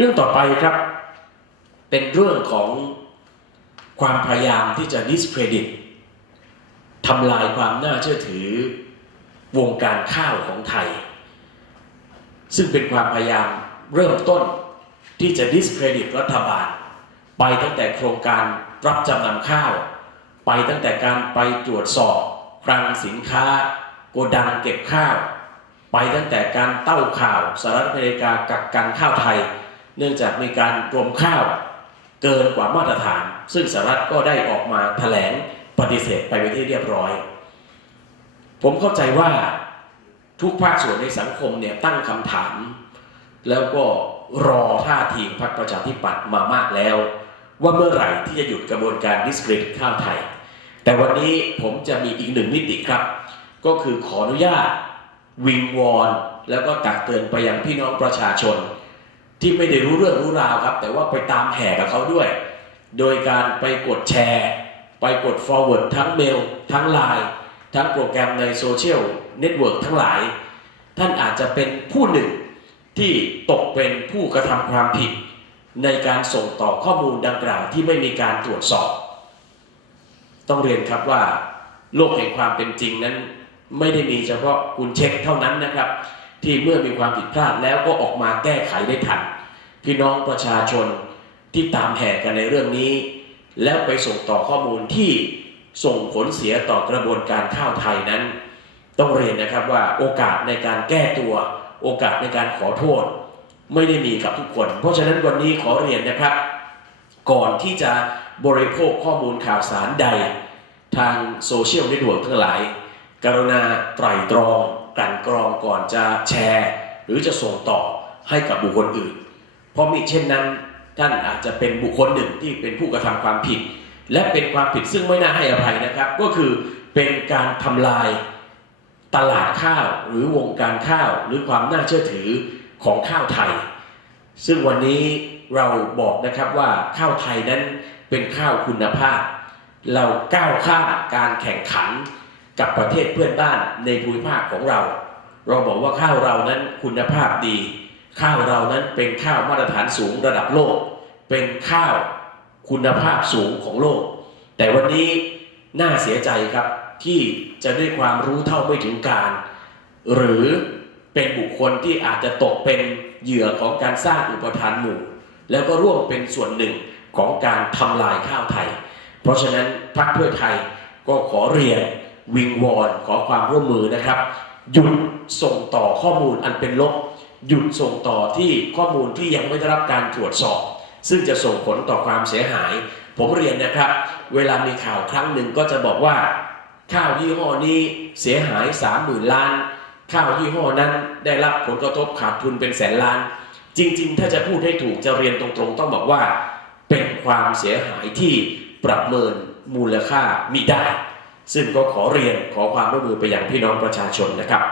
เรื่องต่อไปครับ เป็นเรื่องของความพยายามที่จะ discredit ทำลายความน่าเชื่อถือวงการข้าวของไทย ซึ่งเป็นความพยายามเริ่มต้นที่จะ discredit รัฐบาล ไปตั้งแต่โครงการรับจำนำข้าว ไปตั้งแต่การไปตรวจสอบคลังสินค้า โกดังเก็บข้าว ไปตั้งแต่การเต้าข่าวสหรัฐอเมริกากักกันข้าวไทย เนื่องจากมีการรวมข้าวเกินกว่ามาตรฐาน ซึ่งสหรัฐก็ได้ออกมาแถลงปฏิเสธไปเป็นที่เรียบร้อย ผมเข้าใจว่าทุกภาคส่วนในสังคมเนี่ยตั้งคำถาม แล้วก็รอท่าทีพรรคประชาธิปัตย์มามากแล้ว ว่าเมื่อไหร่ที่จะหยุดกระบวนการดิสเครดิตข้าวไทย แต่วันนี้ผมจะมีอีกหนึ่งมิติครับ ก็คือขออนุญาตวิงวอนแล้วก็ตักเตือนไปยังพี่น้องประชาชน ที่ไม่ได้รู้เรื่องรู้ราวครับ แต่ว่าไปตามแห่กับเขาด้วย โดยการไปกดแชร์ ไปกด forward ทั้งเมล ทั้งไลน์ทั้งโปรแกรมในโซเชียลเน็ตเวิร์กทั้งหลาย ท่านอาจจะเป็นผู้หนึ่งที่ตกเป็นผู้กระทำความผิด ในการส่งต่อข้อมูลดังกล่าวที่ไม่มีการตรวจสอบ ต้องเรียนครับว่า โลกแห่งความเป็นจริงนั้น ไม่ได้มีเฉพาะคุณเช็คเท่านั้นนะครับ ที่เมื่อมีความผิดพลาดแล้วก็ออกมาแก้ไขได้ทัน พี่น้องประชาชนที่ตามแห่กันในเรื่องนี้ แล้วไปส่งต่อข้อมูลที่ส่งผลเสียต่อกระบวนการข้าวไทยนั้น ต้องเรียนนะครับว่าโอกาสในการแก้ตัว โอกาสในการขอโทษ ไม่ได้มีกับทุกคน เพราะฉะนั้นวันนี้ขอเรียนนะครับ ก่อนที่จะบริโภคข้อมูลข่าวสารใด ทางโซเชียลเน็ตเวิร์กทั้งหลาย กรุณาไตร่ตรองกลั่นกรองก่อนจะแชร์ หรือจะส่งต่อให้กับบุคคลอื่น เพราะมิเช่นนั้นท่านอาจจะเป็นบุคคลหนึ่งที่เป็นผู้กระทำความผิด และเป็นความผิดซึ่งไม่น่าให้อภัยนะครับ ก็คือเป็นการทำลายตลาดข้าวหรือวงการข้าวหรือความน่าเชื่อถือของข้าวไทย ซึ่งวันนี้เราบอกนะครับว่าข้าวไทยนั้นเป็นข้าวคุณภาพ เราก้าวข้ามการแข่งขันกับประเทศเพื่อนบ้านในภูมิภาคของเรา เราบอกว่าข้าวเรานั้นคุณภาพดี ข้าวเรานั้นเป็นข้าวมาตรฐานสูงระดับโลก เป็นข้าวคุณภาพสูงของโลก แต่วันนี้น่าเสียใจครับที่จะด้วยความรู้เท่าไม่ถึงการ หรือเป็นบุคคลที่อาจจะตกเป็นเหยื่อของการสร้างอุปทานหมู่ แล้วก็ร่วมเป็นส่วนหนึ่งของการทำลายข้าวไทย เพราะฉะนั้นพรรคเพื่อไทยก็ขอเรียนวิงวอนขอความร่วมมือนะครับ หยุดส่งต่อข้อมูลอันเป็นลบ หยุดส่งต่อที่ข้อมูลที่ยังไม่ได้รับการตรวจสอบ ซึ่งจะส่งผลต่อความเสียหาย ผมเรียนนะครับ เวลามีข่าวครั้งหนึ่งก็จะบอกว่า ข้าวยี่ห้อนี้เสียหายสามหมื่นล้าน ข้าวยี่ห้อนั้นได้รับผลกระทบขาดทุนเป็นแสนล้าน จริง ๆ ถ้าจะพูดให้ถูกจะเรียนตรงๆ ต้องบอกว่า เป็นความเสียหายที่ประเมินมูลค่ามิได้ ซึ่งก็ขอเรียนขอความร่วมมือไปยังพี่น้องประชาชนนะครับ